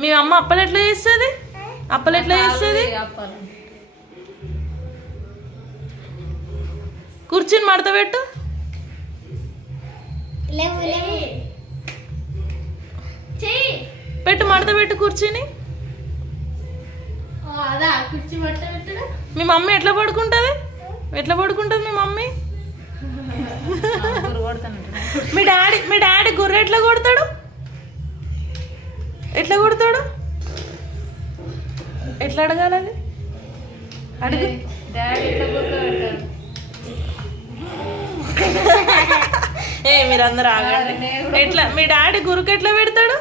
మీ అమ్మ అప్పలు ఎట్లా చేస్తుంది? అప్పలు ఎట్లా చేస్తుంది? కూర్చుని మడత పెట్టు. పెట్టు మడత పెట్టు కూర్చుని. మీ మమ్మీ ఎట్లా పడుకుంటుంది? ఎట్లా పడుకుంటుంది మీ మమ్మీ? మీ డాడీ గుర్రె ఎట్లా కొడతాడు? ఎట్లా కొడతాడు? ఎట్లా అడగాలి అది? అడుగు. మీరందరూ ఆగండి. ఎట్లా మీ డాడీ గురుకు ఎట్లా పెడతాడు?